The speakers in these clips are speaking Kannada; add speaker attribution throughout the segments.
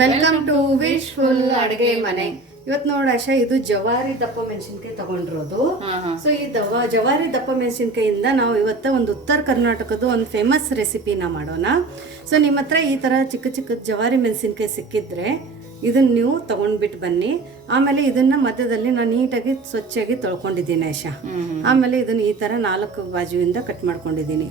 Speaker 1: ವೆಲ್ಕಮ್ ಟು ವಿಶ್ ಫುಲ್ ಅಡುಗೆ ಮನೆ. ಇವತ್ ನೋಡ ಆಶಾ ಇದು ಜವಾರಿ ದಪ್ಪ ಮೆಣಸಿನ್ಕಾಯಿ ತಗೊಂಡಿರೋದು. ಸೊ ಈ ದವ ಜವಾರಿ ದಪ್ಪ ಮೆಣಸಿನ್ಕಾಯಿಂದ ನಾವು ಇವತ್ತ ಒಂದು ಉತ್ತರ ಕರ್ನಾಟಕದ ಒಂದು ಫೇಮಸ್ ರೆಸಿಪಿನ ಮಾಡೋಣ. ಸೊ ನಿಮ್ಮ ಹತ್ರ ಈ ತರ ಚಿಕ್ಕ ಚಿಕ್ಕ ಜವಾರಿ ಮೆಣಸಿನ್ಕಾಯಿ ಸಿಕ್ಕಿದ್ರೆ ಇದನ್ನ ನೀವು ತಗೊಂಡ್ಬಿಟ್ಟು ಬನ್ನಿ. ಆಮೇಲೆ ಇದನ್ನ ಮಧ್ಯದಲ್ಲಿ ನಾನು ನೀಟಾಗಿ ಸ್ವಚ್ಛಾಗಿ ತೊಳ್ಕೊಂಡಿದ್ದೀನಿ ಆಶಾ ಆಮೇಲೆ ಇದನ್ನ ಈ ತರ ನಾಲ್ಕು ಬಾಜುವಿಂದ ಕಟ್ ಮಾಡ್ಕೊಂಡಿದ್ದೀನಿ.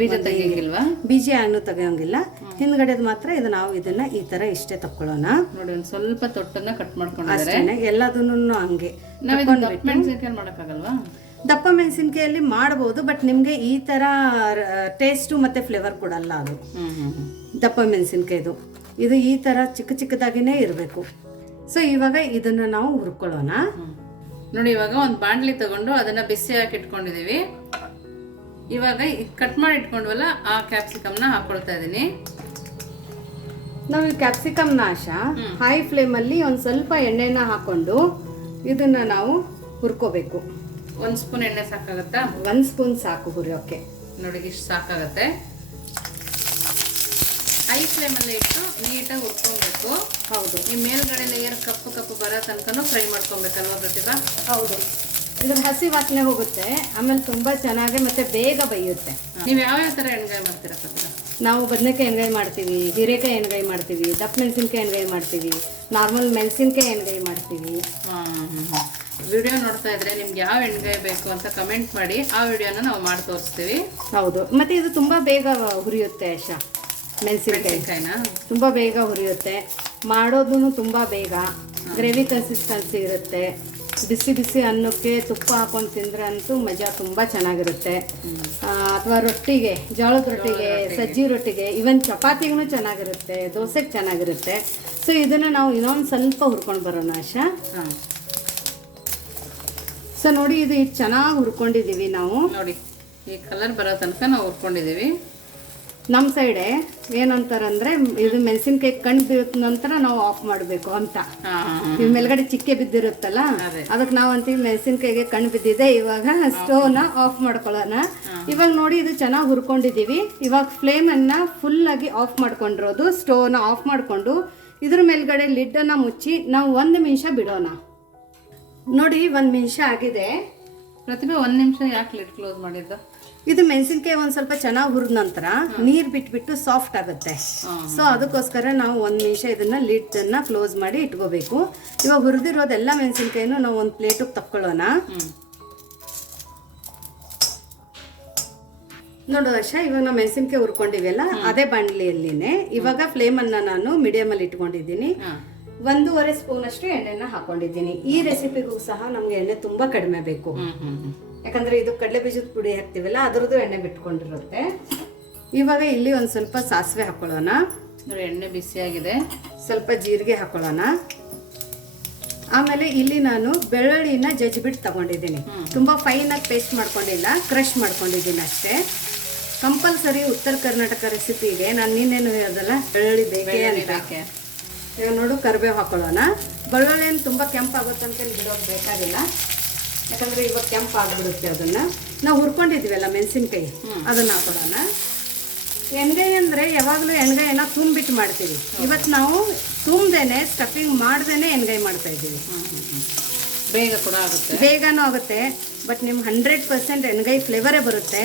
Speaker 2: ಬೀಜ
Speaker 1: ಹಣ್ಣು ತೆಗಿಯೋಂಗಿಲ್ಲ. ಹಿಂದ್ಗಡೆದು ಮಾತ್ರ ಇದು ನಾವು ಇದನ್ನ ಈ ತರ ಇಷ್ಟೇ ತಕ್ಕೊಳ್ಳೋಣ.
Speaker 2: ನೋಡಿ ಸ್ವಲ್ಪ ತೊಟ್ಟನ್ನ ಕಟ್ ಮಾಡ್ಕೊಂಡು
Speaker 1: ಅಷ್ಟೇನೆ ಎಲ್ಲದನ್ನು ಹಂಗೆ
Speaker 2: ದಪ್ಪ
Speaker 1: ಮೆಣಸಿನಕಾಯಲ್ಲಿ ಮಾಡಬಹುದು ಬಟ್ ನಿಮ್ಗೆ ಈ ತರ ಟೇಸ್ಟು ಮತ್ತೆ ಫ್ಲೇವರ್ ಕೊಡಲ್ಲ ಅದು. ದಪ್ಪ ಮೆಣಸಿನ್ಕಾಯ್ದು. ಇದು ಈ ತರ ಚಿಕ್ಕ ಚಿಕ್ಕದಾಗಿನೇ ಇರಬೇಕು. ಸೊ ಇವಾಗ ಇದನ್ನು ನಾವು ಹುರ್ಕೊಳ್ಳೋಣ.
Speaker 2: ನೋಡಿ ಇವಾಗ ಒಂದು ಬಾಂಡ್ಲಿ ತಗೊಂಡು ಅದನ್ನ ಬಿಸಿ ಹಾಕಿ ಇಟ್ಕೊಂಡಿದೀವಿ ಇವಾಗ ಕಟ್ ಮಾಡಿ ಇಟ್ಕೊಂಡ್ವಲ್ಲ ಆ ಕ್ಯಾಪ್ಸಿಕಮ್ನ ಹಾಕೊಳ್ತಾ ಇದೀನಿ.
Speaker 1: ನಾವು ಈ ಕ್ಯಾಪ್ಸಿಕಮ್ ನಾಶ ಹೈ ಫ್ಲೇಮಲ್ಲಿ ಒಂದು ಸ್ವಲ್ಪ ಎಣ್ಣೆನ ಹಾಕೊಂಡು ಇದನ್ನು ನಾವು ಹುರ್ಕೋಬೇಕು.
Speaker 2: ಒಂದ್ ಸ್ಪೂನ್ ಎಣ್ಣೆ ಸಾಕಾಗತ್ತಾ?
Speaker 1: ಒಂದು ಸ್ಪೂನ್ ಸಾಕು ಹುರಿಯೋಕ್ಕೆ
Speaker 2: ನೋಡಿ ಇಷ್ಟು ಸಾಕಾಗತ್ತೆ. ಫ್ಲೇಮಲ್ಲೇ ಇಟ್ಟು ನೀಟಾಗಿ ಉಟ್ಕೊಬೇಕು.
Speaker 1: ಹೌದು.
Speaker 2: ಈ ಮೇಲ್ಗಡೆ ಲೇಯರ್ ಕಪ್ಪು ಕಪ್ಪು ಬರೋ ತನಕ ಫ್ರೈ ಮಾಡ್ಕೊಬೇಕಲ್ವಾ ಪ್ರತಿಭಾ?
Speaker 1: ಹೌದು. ಇದ್ರ ಹಸಿ ವಾಸನೆ ಹೋಗುತ್ತೆ ಆಮೇಲೆ ತುಂಬಾ ಚೆನ್ನಾಗಿ ಮತ್ತೆ ಬೇಗ ಬೈಯುತ್ತೆ.
Speaker 2: ನೀವು ಯಾವ ಥರ ಎಣ್ಗಾಯಿ ಮಾಡ್ತೀರಾ ಪ್ರತಿಭಾ?
Speaker 1: ನಾವು ಬದನೆಕಾಯಿ ಎಣ್ಗಾಯಿ ಮಾಡ್ತೀವಿ ಹೀರೆಕಾಯಿ ಎಣ್ಗಾಯಿ ಮಾಡ್ತೀವಿ ದಪ್ಪ ಮೆಣಸಿನ್ಕಾಯಿ ಎಣ್ಗಾಯಿ ಮಾಡ್ತೀವಿ ನಾರ್ಮಲ್ ಮೆಣಸಿನ್ಕಾಯಿ ಎಣ್ಗಾಯಿ ಮಾಡ್ತೀವಿ.
Speaker 2: ವಿಡಿಯೋ ನೋಡ್ತಾ ಇದ್ರೆ ನಿಮ್ಗೆ ಯಾವ ಎಣ್ಗಾಯಿ ಬೇಕು ಅಂತ ಕಮೆಂಟ್ ಮಾಡಿ ಆ ವಿಡಿಯೋನ ನಾವು ಮಾಡಿ ತೋರಿಸ್ತೀವಿ.
Speaker 1: ಹೌದು. ಮತ್ತೆ ಇದು ತುಂಬಾ ಬೇಗ ಹುರಿಯುತ್ತೆ ಆಶಾ ಮೆಣಸಿನ್ಕಾಯಿ
Speaker 2: ಮೆಣಸಿನ್ಕಾಯಿನ?
Speaker 1: ತುಂಬ ಬೇಗ ಹುರಿಯುತ್ತೆ. ಮಾಡೋದು ತುಂಬ ಬೇಗ. ಗ್ರೇವಿ ಕನ್ಸಿಸ್ಟೆನ್ಸಿ ಇರುತ್ತೆ. ಬಿಸಿ ಬಿಸಿ ಅನ್ನಕ್ಕೆ ತುಪ್ಪ ಹಾಕೊಂಡು ತಿಂದ್ರೆ ಅಂತೂ ಮಜಾ ತುಂಬ ಚೆನ್ನಾಗಿರುತ್ತೆ. ಅಥವಾ ರೊಟ್ಟಿಗೆ ಜೋಳದ ರೊಟ್ಟಿಗೆ ಸಜ್ಜಿ ರೊಟ್ಟಿಗೆ ಇವನ್ ಚಪಾತಿಗೂ ಚೆನ್ನಾಗಿರುತ್ತೆ ದೋಸೆಗೆ ಚೆನ್ನಾಗಿರುತ್ತೆ. ಸೊ ಇದನ್ನು ನಾವು ಇನ್ನೊಂದು ಸ್ವಲ್ಪ ಹುರ್ಕೊಂಡು ಬರೋಣ ಆಶಾ? ಸೊ ನೋಡಿ ಇದು ಚೆನ್ನಾಗಿ ಹುರ್ಕೊಂಡಿದ್ದೀವಿ ನಾವು.
Speaker 2: ನೋಡಿ ಈ ಕಲರ್ ಬರೋ ತನಕ ನಾವು ಹುರ್ಕೊಂಡಿದ್ದೀವಿ
Speaker 1: ನಮ್ಮ ಸೈಡೆ ಏನಂತಾರಂದ್ರೆ ಇದು ಮೆಣಸಿನ್ಕಾಯಿ ಕಣ್ಣು ಬೀಳಿದ ನಂತರ ನಾವು ಆಫ್ ಮಾಡಬೇಕು ಅಂತ. ಇವ್ ಮೇಲ್ಗಡೆ ಚಿಕ್ಕೆ ಬಿದ್ದಿರುತ್ತಲ್ಲ
Speaker 2: ಅದೇ.
Speaker 1: ಅದಕ್ಕೆ ನಾವು ಅಂತೀವಿ ಮೆಣಸಿನ್ಕಾಯಿಗೆ ಕಣ್ಣು ಬಿದ್ದಿದೆ ಇವಾಗ ಸ್ಟೋವ್ನ ಆಫ್ ಮಾಡ್ಕೊಳ್ಳೋಣ. ಇವಾಗ ನೋಡಿ ಇದು ಚೆನ್ನಾಗಿ ಹುರ್ಕೊಂಡಿದ್ದೀವಿ ಇವಾಗ ಫ್ಲೇಮನ್ನು ಫುಲ್ಲಾಗಿ ಆಫ್ ಮಾಡ್ಕೊಂಡಿರೋದು ಸ್ಟೋವ್ನ ಆಫ್ ಮಾಡಿಕೊಂಡು ಇದ್ರ ಮೇಲ್ಗಡೆ ಲಿಡ್ಡನ್ನು ಮುಚ್ಚಿ ನಾವು ಒಂದು ನಿಮಿಷ ಬಿಡೋಣ. ನೋಡಿ ಒಂದು ನಿಮಿಷ ಆಗಿದೆ.
Speaker 2: ಪ್ರತಿಭೆ ಒಂದು ನಿಮಿಷ ಯಾಕೆ ಲಿಡ್ ಕ್ಲೋಸ್ ಮಾಡಿದ್ದು?
Speaker 1: ಇದು ಮೆಣಸಿನ್ಕಾಯಿ ಒಂದ್ ಸ್ವಲ್ಪ ಚೆನ್ನಾಗಿ ಹುರಿದ ನಂತರ ನೀರು ಬಿಟ್ಬಿಟ್ಟು ಸಾಫ್ಟ್ ಆಗುತ್ತೆ. ಸೊ ಅದಕ್ಕೋಸ್ಕರ ನಾವು ಒಂದ್ ನಿಮಿಷ ಇದನ್ನ ಲಿಡ್ಡನ್ನು ಕ್ಲೋಸ್ ಮಾಡಿ ಇಟ್ಕೋಬೇಕು. ಇವಾಗ ಹುರಿದಿರೋದೆಲ್ಲ ಮೆಣಸಿನ್ಕಾಯಿನೂ ನಾವು ಒಂದು ಪ್ಲೇಟಿಗೆ ತಕ್ಕೊಳ್ಳೋಣ ನೋಡು ವರ್ಷ ಇವಾಗ ನಾವು ಮೆಣಸಿನ್ಕಾಯಿ ಹುರ್ಕೊಂಡಿವಲ್ಲ ಅದೇ ಬಾಣಲಿಯಲ್ಲಿನೇ ಇವಾಗ ಫ್ಲೇಮನ್ನು ನಾನು ಮೀಡಿಯಮಲ್ಲಿ ಇಟ್ಕೊಂಡಿದ್ದೀನಿ. ಒಂದೂವರೆ ಸ್ಪೂನ್ ಅಷ್ಟು ಎಣ್ಣೆನ ಹಾಕೊಂಡಿದ್ದೀನಿ. ಈ ರೆಸಿಪಿಗೂ ಸಹ ನಮ್ಗೆ ಎಣ್ಣೆ ತುಂಬಾ ಕಡಿಮೆ ಬೇಕು. ಯಾಕಂದ್ರೆ ಇದು ಕಡಲೆ ಬೀಜದ ಪುಡಿ ಹಾಕ್ತಿವಲ್ಲ ಅದರದ್ದು ಎಣ್ಣೆ ಬಿಟ್ಕೊಂಡಿರುತ್ತೆ. ಇವಾಗ ಇಲ್ಲಿ ಒಂದು ಸ್ವಲ್ಪ ಸಾಸಿವೆ ಹಾಕೊಳ್ಳೋಣ.
Speaker 2: ನೋಡಿ ಎಣ್ಣೆ ಬಿಸಿಯಾಗಿದೆ
Speaker 1: ಸ್ವಲ್ಪ ಜೀರಿಗೆ ಹಾಕೊಳ್ಳೋಣ. ಆಮೇಲೆ ಇಲ್ಲಿ ನಾನು ಬೆಳ್ಳುಳ್ಳಿನ ಜಜ್ಬಿಟ್ಟು ತಗೊಂಡಿದ್ದೀನಿ. ತುಂಬಾ ಫೈನ್ ಆಗಿ ಪೇಸ್ಟ್ ಮಾಡ್ಕೊಂಡಿಲ್ಲ ಕ್ರಷ್ ಮಾಡ್ಕೊಂಡಿದ್ದೀನಿ ಅಷ್ಟೇ. ಕಂಪಲ್ಸರಿ ಉತ್ತರ ಕರ್ನಾಟಕ ರೆಸಿಪಿಗೆ ನಾನು ನಿನ್ನೇನು ಹೇಳೋದಲ್ಲ ಬೆಳ್ಳುಳ್ಳಿ ಬೇಕೇ ಅಂತ.
Speaker 2: ಇವಾಗ
Speaker 1: ಈಗ ನೋಡು ಕರಿಬೇವು ಹಾಕೊಳ್ಳೋಣ. ಬೆಳ್ಳುಳ್ಳಿ ಏನು ತುಂಬ ಕೆಂಪಾಗುತ್ತೆ ಅಂತ ಹೇಳಿ ಬಿಡೋದು ಬೇಕಾಗಿಲ್ಲ. ಯಾಕಂದ್ರೆ ಇವಾಗ ಕೆಂಪು ಆಗ್ಬಿಡುತ್ತೆ ಅದನ್ನ. ನಾವು ಹುರ್ಕೊಂಡಿದ್ವಲ್ಲ ಮೆಣಸಿನ್ಕಾಯಿ ಅದನ್ನ ಹಾಕೊಳ್ಳೋಣ ಎಣ್ಗಾಯಿ ಅಂದರೆ ಯಾವಾಗಲೂ ಎಣ್ಗಾಯಿನ ತುಂಬಿಟ್ಟು ಮಾಡ್ತೀವಿ. ಇವತ್ತು ನಾವು ತುಂಬದೇನೆ ಸ್ಟಫಿಂಗ್ ಮಾಡ್ದೇನೆ ಎಣ್ಗಾಯಿ ಮಾಡ್ತಾ ಇದ್ದೀವಿ.
Speaker 2: ಬೇಗ ಕೂಡ ಆಗುತ್ತೆ.
Speaker 1: ಬೇಗನೂ ಆಗುತ್ತೆ. ಬಟ್ ನಿಮ್ಗೆ ಹಂಡ್ರೆಡ್ ಪರ್ಸೆಂಟ್ ಎಣ್ಗಾಯಿ ಫ್ಲೇವರೇ ಬರುತ್ತೆ.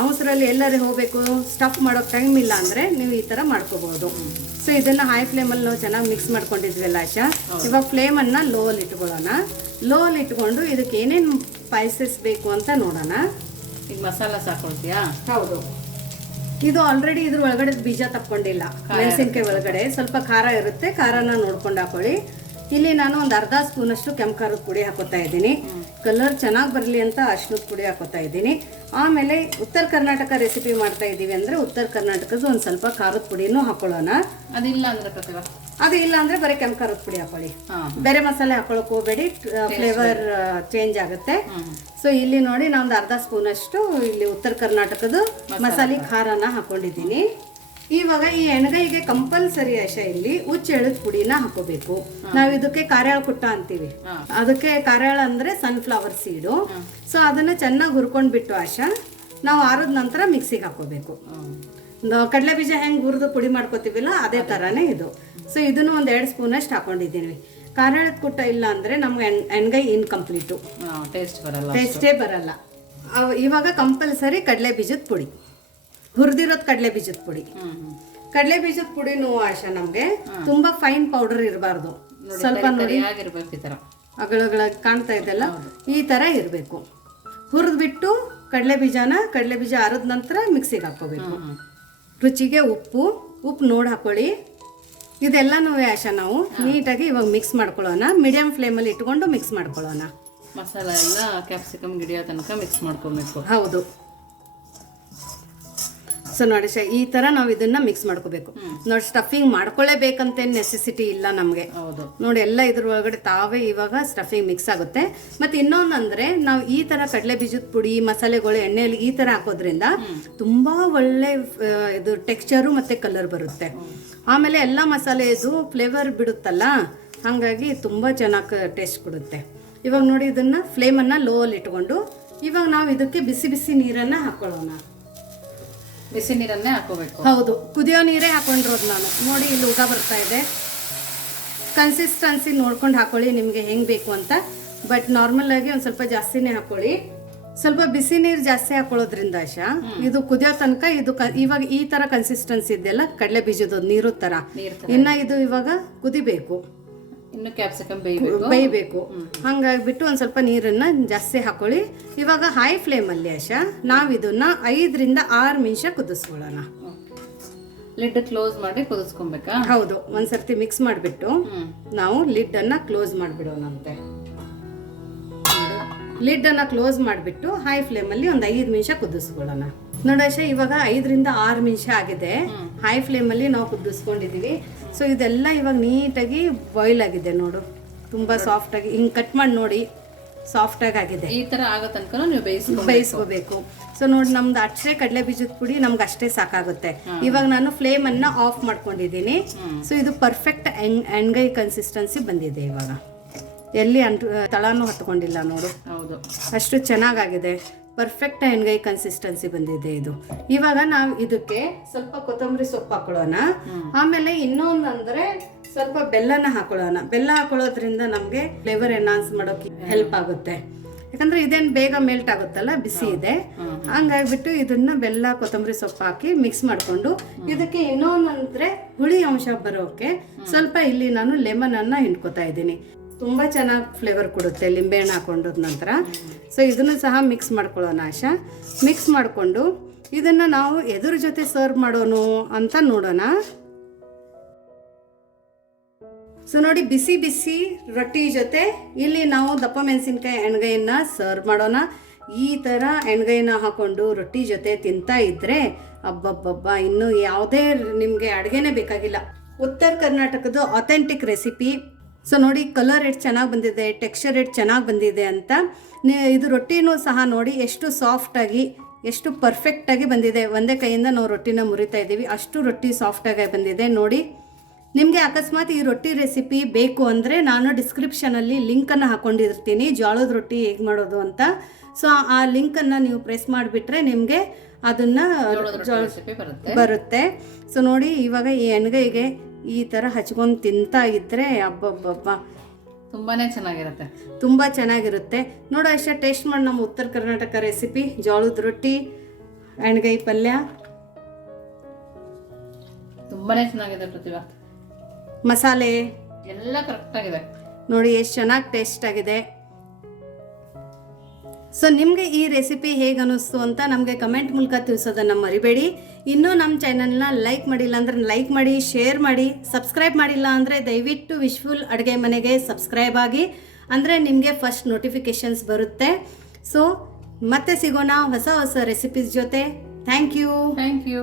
Speaker 1: ಅವಸರಲ್ಲಿ ಎಲ್ಲರೂ ಹೋಗಬೇಕು ಸ್ಟಫ್ ಮಾಡೋಕ್ಕೆ ಟೈಮ್ ಇಲ್ಲ ಅಂದರೆ ನೀವು ಈ ಥರ ಮಾಡ್ಕೋಬೋದು. ಸೊ ಇದನ್ನು ಹೈ ಫ್ಲೇಮಲ್ಲಿ ನಾವು ಚೆನ್ನಾಗಿ ಮಿಕ್ಸ್ ಮಾಡ್ಕೊಂಡಿದ್ವಲ್ಲ ಆಶಾ? ಇವಾಗ ಫ್ಲೇಮನ್ನು ಲೋಲ್ಲಿ ಇಟ್ಕೊಳ್ಳೋಣ. ಲೋಲ್ಲಿ ಇಟ್ಕೊಂಡು ಇದಕ್ಕೆ ಏನೇನು ಸ್ಪೈಸಸ್ ಬೇಕು ಅಂತ ನೋಡೋಣ.
Speaker 2: ಈಗ ಮಸಾಲ ಸಾಕೊಳ್ತೀಯಾ?
Speaker 1: ಹೌದು. ಇದು ಆಲ್ರೆಡಿ ಇದ್ರ ಒಳಗಡೆ ಬೀಜ ತಕ್ಕೊಂಡಿಲ್ಲ. ಮೆಣಸಿನ್ಕಾಯಿ ಒಳಗಡೆ. ಸ್ವಲ್ಪ ಖಾರ ಇರುತ್ತೆ ಖಾರನ ನೋಡ್ಕೊಂಡು ಹಾಕೊಳ್ಳಿ. ಇಲ್ಲಿ ನಾನು ಒಂದು ಅರ್ಧ ಸ್ಪೂನಷ್ಟು ಕೆಂಪು ಖಾರದ ಪುಡಿ ಹಾಕೋತಾ ಇದ್ದೀನಿ. ಕಲರ್ ಚೆನ್ನಾಗಿ ಬರಲಿ ಅಂತ ಅಶ್ನದ ಪುಡಿ ಹಾಕೋತಾ ಇದ್ದೀನಿ. ಆಮೇಲೆ ಉತ್ತರ ಕರ್ನಾಟಕ ರೆಸಿಪಿ ಮಾಡ್ತಾ ಇದ್ದೀವಿ ಅಂದರೆ ಉತ್ತರ ಕರ್ನಾಟಕದ ಒಂದು ಸ್ವಲ್ಪ ಖಾರದ ಪುಡಿನೂ ಹಾಕೊಳ್ಳೋಣ.
Speaker 2: ಅದಿಲ್ಲ ಅಂದ್ರೆ
Speaker 1: ಅದು ಇಲ್ಲ ಅಂದರೆ ಬರೀ ಕೆಂಪು ಖಾರದ ಪುಡಿ ಹಾಕೊಳ್ಳಿ. ಬೇರೆ ಮಸಾಲೆ ಹಾಕೊಳಕ್ ಹೋಗಬೇಡಿ ಫ್ಲೇವರ್ ಚೇಂಜ್ ಆಗುತ್ತೆ. ಸೊ ಇಲ್ಲಿ ನೋಡಿ ನಾನು ಒಂದು ಅರ್ಧ ಸ್ಪೂನ್ ಅಷ್ಟು ಇಲ್ಲಿ ಉತ್ತರ ಕರ್ನಾಟಕದ ಮಸಾಲೆ ಖಾರನ ಹಾಕೊಂಡಿದ್ದೀನಿ. ಇವಾಗ ಈ ಎಣ್ಗೈಗೆ ಕಂಪಲ್ಸರಿ ಆಶ ಇಲ್ಲಿ ಹುಚ್ಚ ಎಳದ ಪುಡಿನ ಹಾಕೋಬೇಕು. ನಾವ್ ಇದಕ್ಕೆ ಕಾರ್ಯಾಳ ಕುಟ್ಟ ಅಂತೀವಿ. ಅದಕ್ಕೆ ಕಾರ್ಯಾಳ ಅಂದ್ರೆ ಸನ್ಫ್ಲವರ್ ಸೀಡು ಸೊ ಅದನ್ನ ಚೆನ್ನಾಗಿ ಹುರ್ಕೊಂಡ್ಬಿಟ್ಟು ಆಶ ನಾವು ಆರಿದ ನಂತರ ಮಿಕ್ಸಿಗೆ ಹಾಕೋಬೇಕು. ಕಡಲೆ ಬೀಜ ಹೆಂಗೆ ಹುರಿದು ಪುಡಿ ಮಾಡ್ಕೋತೀವಿಲ್ಲ ಅದೇ ಥರನೇ ಇದು. ಸೊ ಇದನ್ನು ಒಂದು ಎರಡು ಸ್ಪೂನಷ್ಟು ಹಾಕೊಂಡಿದ್ದೀನಿ ಕಾರ್ಯಾಳದ ಕುಟ್ಟ ಇಲ್ಲ ಅಂದ್ರೆ ನಮ್ಗೆ ಎಣ್ ಎಣ್ಗೈ ಇನ್ಕಂಪ್ಲೀಟು
Speaker 2: ಟೇಸ್ಟ್ ಬರಲ್ಲ
Speaker 1: ಟೇಸ್ಟೇ ಬರಲ್ಲ. ಇವಾಗ ಕಂಪಲ್ಸರಿ ಕಡಲೆ ಬೀಜದ ಪುಡಿ. ಹುರಿದಿರೋದು ಕಡಲೆ ಬೀಜದ ಪುಡಿ. ಕಡಲೆ ಬೀಜದ ಪುಡಿನೂ ಆಶಾ ನಮಗೆ. ತುಂಬಾ ಫೈನ್ ಪೌಡರ್ ಇರಬಾರ್ದು. ಸ್ವಲ್ಪ ನೋಡಿ. ಅಗಳಗಳ ಕಾಣ್ತಾ ಇದೆಲ್ಲ ಈ ತರ ಇರಬೇಕು. ಹುರಿದ್ಬಿಟ್ಟು ಕಡಲೆ ಬೀಜನ ಕಡಲೆ ಬೀಜ ಅರದ ನಂತರ ಮಿಕ್ಸಿಗೆ ಹಾಕೋಬೇಕು ರುಚಿಗೆ ಉಪ್ಪು. ಉಪ್ಪು ನೋಡಿ ಹಾಕೊಳ್ಳಿ. ಇದೆಲ್ಲನೂ ಆಶಾ ನಾವು ನೀಟಾಗಿ ಇವಾಗ ಮಿಕ್ಸ್ ಮಾಡ್ಕೊಳ್ಳೋಣ. ಮೀಡಿಯಂ ಫ್ಲೇಮಲ್ಲಿ ಇಟ್ಕೊಂಡು ಮಿಕ್ಸ್ ಮಾಡ್ಕೊಳ್ಳೋಣ.
Speaker 2: ಮಸಾಲ ಎಲ್ಲ ಕ್ಯಾಪ್ಸಿಕಮ್ ಗಿಡಿಯೋ ತನಕ ಮಿಕ್ಸ್ ಮಾಡ್ಕೊಬೇಕು.
Speaker 1: ಹೌದು. ಸೊ ನೋಡಿ ಈ ತರ ನಾವು ಇದನ್ನ ಮಿಕ್ಸ್ ಮಾಡ್ಕೋಬೇಕು. ನೋಡಿ ಸ್ಟಫಿಂಗ್ ಮಾಡ್ಕೊಳ್ಳೇಬೇಕಂತ ನೆಸೆಸಿಟಿ ಇಲ್ಲ ನಮಗೆ.
Speaker 2: ಹೌದು.
Speaker 1: ನೋಡಿ ಎಲ್ಲ ಇದ್ರ ಒಳಗಡೆ ತಾವೇ ಇವಾಗ ಸ್ಟಫಿಂಗ್ ಮಿಕ್ಸ್ ಆಗುತ್ತೆ. ಮತ್ತೆ ಇನ್ನೊಂದಂದ್ರೆ ನಾವು ಈ ತರ ಕಡಲೆ ಬೀಜದ ಪುಡಿ ಮಸಾಲೆಗಳು ಎಣ್ಣೆಯಲ್ಲಿ ಈ ತರ ಹಾಕೋದ್ರಿಂದ ತುಂಬಾ ಒಳ್ಳೆ ಇದು ಟೆಕ್ಸ್ಚರು ಮತ್ತೆ ಕಲರ್ ಬರುತ್ತೆ. ಆಮೇಲೆ ಎಲ್ಲ ಮಸಾಲೆ ಇದು ಫ್ಲೇವರ್ ಬಿಡುತ್ತಲ್ಲ ಹಾಗಾಗಿ ತುಂಬಾ ಚೆನ್ನಾಗಿ ಟೇಸ್ಟ್ ಕೊಡುತ್ತೆ. ಇವಾಗ ನೋಡಿ ಇದನ್ನ ಫ್ಲೇಮನ್ನ ಲೋ ಅಲ್ಲಿ ಇಟ್ಕೊಂಡು ಇವಾಗ ನಾವು ಇದಕ್ಕೆ ಬಿಸಿ ಬಿಸಿ ನೀರನ್ನ ಹಾಕೊಳ್ಳೋಣ.
Speaker 2: ಬಿಸಿ ನೀರನ್ನೇ ಹಾಕೋಬೇಕು.
Speaker 1: ಹೌದು ಕುದಿಯೋ ನೀರೇ ಹಾಕೊಂಡಿರೋದು ನಾನು. ನೋಡಿ ಇಲ್ಲಿ ಊಟ ಬರ್ತಾ ಇದೆ. ಕನ್ಸಿಸ್ಟೆನ್ಸಿ ನೋಡ್ಕೊಂಡು ಹಾಕೊಳ್ಳಿ ನಿಮಗೆ ಹೆಂಗೆ ಬೇಕು ಅಂತ. ಬಟ್ ನಾರ್ಮಲ್ ಆಗಿ ಒಂದು ಸ್ವಲ್ಪ ಜಾಸ್ತಿನೇ ಹಾಕೊಳ್ಳಿ. ಸ್ವಲ್ಪ ಬಿಸಿ ನೀರು ಜಾಸ್ತಿ ಹಾಕೊಳ್ಳೋದ್ರಿಂದ ಆಶಾ ಇದು ಕುದಿಯೋ ತನಕ ಇದು ಇವಾಗ ಈ ತರ ಕನ್ಸಿಸ್ಟೆನ್ಸಿ ಇದೆಯಲ್ಲ ಕಡಲೆ ಬೀಜದ ನೀರು ತರ. ಇನ್ನ ಇದು ಇವಾಗ ಕುದಿಬೇಕು.
Speaker 2: ಇನ್ನು ಕ್ಯಾಪ್ಸಿಕಮ್ ಬೇಯಬೇಕು.
Speaker 1: ಬೇಯಬೇಕು. ಹಂಗಾಗ್ಬಿಟ್ಟು ಒಂದು ಸ್ವಲ್ಪ ನೀರನ್ನ ಜಾಸ್ತಿ ಹಾಕೊಳ್ಳಿ. ಇವಾಗ ಹೈ ಫ್ಲೇಮಲ್ಲಿ ಆಶಾ ನಾವು ಇದನ್ನ ಐದರಿಂದ ಆರು ನಿಮಿಷ ಕುದಿಸ್ಕೊಳ್ಳೋಣ.
Speaker 2: ಲಿಡ್ ಕ್ಲೋಸ್ ಮಾಡಿ ಕುದಿಸ್ಕೊಬೇಕಾ?
Speaker 1: ಹೌದು ಒಂದ್ಸರ್ತಿ ಮಿಕ್ಸ್ ಮಾಡಿಬಿಟ್ಟು ನಾವು ಲಿಡ್ ಅನ್ನ ಕ್ಲೋಸ್ ಮಾಡಿಬಿಡೋಣಂತೆ. ಲಿಡ್ ಅನ್ನ ಕ್ಲೋಸ್ ಮಾಡಿಬಿಟ್ಟು ಹೈ ಫ್ಲೇಮಲ್ಲಿ ಒಂದು ಐದು ನಿಮಿಷ ಕುದಿಸ್ಕೊಳ್ಳೋಣ. ನೋಡಶ ಇವಾಗ ಐದರಿಂದ ಆರು ನಿಮಿಷ ಆಗಿದೆ. ಹೈ ಫ್ಲೇಮಲ್ಲಿ ನಾವು ಕುದಿಸ್ಕೊಂಡಿದೀವಿ. ಸೊ ಇದೆಲ್ಲ ಇವಾಗ ನೀಟಾಗಿ ಬಾಯ್ಲ್ ಆಗಿದೆ ನೋಡು. ತುಂಬ ಸಾಫ್ಟ್ ಆಗಿ. ಹಿಂಗ್ ಕಟ್ ಮಾಡಿ ನೋಡಿ ಸಾಫ್ಟ್ ಆಗಿ ಆಗಿದೆ.
Speaker 2: ಈ ತರ ಆಗೋ ತನಕ ನೀವು ಬೇಯಿಸ್ಕೊ
Speaker 1: ಬೇಯಿಸ್ಕೋಬೇಕು. ಸೊ ನೋಡಿ ನಮ್ದು ಅಷ್ಟೇ ಕಡಲೆ ಬೀಜದ ಪುಡಿ ನಮ್ಗೆ ಅಷ್ಟೇ ಸಾಕಾಗುತ್ತೆ. ಇವಾಗ ನಾನು ಫ್ಲೇಮ್ ಅನ್ನ ಆಫ್ ಮಾಡ್ಕೊಂಡಿದ್ದೀನಿ. ಸೊ ಇದು ಪರ್ಫೆಕ್ಟ್ ಎಣ್ಗೈ ಕನ್ಸಿಸ್ಟೆನ್ಸಿ ಬಂದಿದೆ ಇವಾಗ. ಎಲ್ಲಿ ಅಂಟು ತಳಾನು ಹತ್ಕೊಂಡಿಲ್ಲ ನೋಡು.
Speaker 2: ಹೌದು.
Speaker 1: ಅಷ್ಟು ಚೆನ್ನಾಗಾಗಿದೆ. ಪರ್ಫೆಕ್ಟ್ ಎಣ್ಗೈ ಕನ್ಸಿಸ್ಟೆನ್ಸಿ ಬಂದಿದೆ ಇದು. ಇವಾಗ ನಾವು ಇದಕ್ಕೆ ಸ್ವಲ್ಪ ಕೊತ್ತಂಬರಿ ಸೊಪ್ಪು ಹಾಕೊಳ್ಳೋಣ. ಆಮೇಲೆ ಇನ್ನೊಂದಂದ್ರೆ ಸ್ವಲ್ಪ ಬೆಲ್ಲನ ಹಾಕೊಳ್ಳೋಣ. ಬೆಲ್ಲ ಹಾಕೊಳ್ಳೋದ್ರಿಂದ ನಮಗೆ ಫ್ಲೇವರ್ ಎನ್ಹಾನ್ಸ್ ಮಾಡೋಕೆ ಹೆಲ್ಪ್ ಆಗುತ್ತೆ. ಯಾಕಂದ್ರೆ ಇದೇನು ಬೇಗ ಮೆಲ್ಟ್ ಆಗುತ್ತಲ್ಲ ಬಿಸಿ ಇದೆ. ಹಂಗಾಗ್ಬಿಟ್ಟು ಇದನ್ನ ಬೆಲ್ಲ ಕೊತ್ತಂಬರಿ ಸೊಪ್ಪು ಹಾಕಿ ಮಿಕ್ಸ್ ಮಾಡಿಕೊಂಡು ಇದಕ್ಕೆ ಇನ್ನೊಂದಂದ್ರೆ ಹುಳಿ ಅಂಶ ಬರೋಕೆ ಸ್ವಲ್ಪ ಇಲ್ಲಿ ನಾನು ಲೆಮನ್ ಅನ್ನ ಹಿಂಡ್ಕೊತಾ ಇದ್ದೀನಿ. ತುಂಬಾ ಚೆನ್ನಾಗಿ ಫ್ಲೇವರ್ ಕೊಡುತ್ತೆ ಲಿಂಬೆಹಣ್ಣು ಹಾಕೊಂಡದ ನಂತರ. ಸೊ ಇದನ್ನು ಸಹ ಮಿಕ್ಸ್ ಮಾಡ್ಕೊಳ್ಳೋಣ ಆಶಾ. ಮಿಕ್ಸ್ ಮಾಡಿಕೊಂಡು ಇದನ್ನು ನಾವು ಎದುರ ಜೊತೆ ಸರ್ವ್ ಮಾಡೋನು ಅಂತ ನೋಡೋಣ. ಸೊ ನೋಡಿ ಬಿಸಿ ಬಿಸಿ ರೊಟ್ಟಿ ಜೊತೆ ಇಲ್ಲಿ ನಾವು ದಪ್ಪ ಮೆಣಸಿನ್ಕಾಯಿ ಎಣ್ಗೈಯನ್ನು ಸರ್ವ್ ಮಾಡೋಣ. ಈ ಥರ ಎಣ್ಗೈನ ಹಾಕೊಂಡು ರೊಟ್ಟಿ ಜೊತೆ ತಿಂತಾ ಇದ್ರೆ ಅಬ್ಬಬ್ಬಬ್ಬ, ಇನ್ನು ಯಾವುದೇ ನಿಮಗೆ ಅಡುಗೆನೇ ಬೇಕಾಗಿಲ್ಲ. ಉತ್ತರ ಕರ್ನಾಟಕದ ಅಥೆಂಟಿಕ್ ರೆಸಿಪಿ ಸೊ ನೋಡಿ ಕಲರ್ ಎಷ್ಟು ಚೆನ್ನಾಗಿ ಬಂದಿದೆ ಟೆಕ್ಸ್ಚರ್ ಎಷ್ಟು ಚೆನ್ನಾಗಿ ಬಂದಿದೆ ಅಂತ. ಇದು ರೊಟ್ಟಿನೂ ಸಹ ನೋಡಿ ಎಷ್ಟು ಸಾಫ್ಟಾಗಿ ಎಷ್ಟು ಪರ್ಫೆಕ್ಟಾಗಿ ಬಂದಿದೆ. ಒಂದೇ ಕೈಯಿಂದ ನಾವು ರೊಟ್ಟಿನ ಮುರಿತಾ ಇದ್ದೀವಿ. ಅಷ್ಟು ರೊಟ್ಟಿ ಸಾಫ್ಟಾಗಿ ಬಂದಿದೆ. ನೋಡಿ ನಿಮಗೆ ಅಕಸ್ಮಾತ್ ಈ ರೊಟ್ಟಿ ರೆಸಿಪಿ ಬೇಕು ಅಂದರೆ ನಾನು ಡಿಸ್ಕ್ರಿಪ್ಷನಲ್ಲಿ ಲಿಂಕನ್ನು ಹಾಕ್ಕೊಂಡಿರ್ತೀನಿ ಜೋಳದ ರೊಟ್ಟಿ ಹೇಗೆ ಮಾಡೋದು ಅಂತ. ಸೊ ಆ ಲಿಂಕನ್ನು ನೀವು ಪ್ರೆಸ್ ಮಾಡಿಬಿಟ್ರೆ ನಿಮಗೆ ಅದನ್ನು ಜೋಳ
Speaker 2: ರೆಸಿಪಿ ಬರುತ್ತೆ.
Speaker 1: ಬರುತ್ತೆ. ಸೊ ನೋಡಿ ಇವಾಗ ಈ ಎಣ್ಗೈಗೆ ಈ ಥರ ಹಚ್ಕೊಂಡು ತಿಂತಾ ಇದ್ದರೆ ಅಬ್ಬಬ್ಬಬ್ಬ.
Speaker 2: ತುಂಬಾ ಚೆನ್ನಾಗಿರುತ್ತೆ.
Speaker 1: ತುಂಬ ಚೆನ್ನಾಗಿರುತ್ತೆ. ನೋಡೋ ಅಷ್ಟೇ ಟೇಸ್ಟ್ ಮಾಡಿ ನಮ್ಮ ಉತ್ತರ ಕರ್ನಾಟಕ ರೆಸಿಪಿ ಜೋಳದ ರೊಟ್ಟಿ ಎಣ್ಗಾಯಿ ಪಲ್ಯ.
Speaker 2: ತುಂಬಾ ಚೆನ್ನಾಗಿದೆ ಪ್ರತಿಭಾ.
Speaker 1: ಮಸಾಲೆ.
Speaker 2: ಎಲ್ಲ ಕರೆಕ್ಟ್ ಆಗಿದೆ.
Speaker 1: ನೋಡಿ ಎಷ್ಟು ಚೆನ್ನಾಗಿ ಟೇಸ್ಟ್ ಆಗಿದೆ. ಸೊ ನಿಮಗೆ ಈ ರೆಸಿಪಿ ಹೇಗೆ ಅನ್ನಿಸ್ತು ಅಂತ ನಮಗೆ ಕಮೆಂಟ್ ಮೂಲಕ ತಿಳಿಸೋದನ್ನು ಮರಿಬೇಡಿ. ಇನ್ನೂ ನಮ್ಮ ಚಾನಲ್ನ ಲೈಕ್ ಮಾಡಿಲ್ಲ ಅಂದರೆ ಲೈಕ್ ಮಾಡಿ ಶೇರ್ ಮಾಡಿ ಸಬ್ಸ್ಕ್ರೈಬ್ ಮಾಡಿಲ್ಲ ಅಂದರೆ ದಯವಿಟ್ಟು ವಿಶ್ಫುಲ್ ಅಡುಗೆ ಮನೆಗೆ ಸಬ್ಸ್ಕ್ರೈಬ್ ಆಗಿ. ಅಂದರೆ ನಿಮಗೆ ಫಸ್ಟ್ ನೋಟಿಫಿಕೇಷನ್ಸ್ ಬರುತ್ತೆ. ಸೊ ಮತ್ತೆ ಸಿಗೋಣ ಹೊಸ ಹೊಸ ರೆಸಿಪೀಸ್ ಜೊತೆ. Thank you
Speaker 2: thank you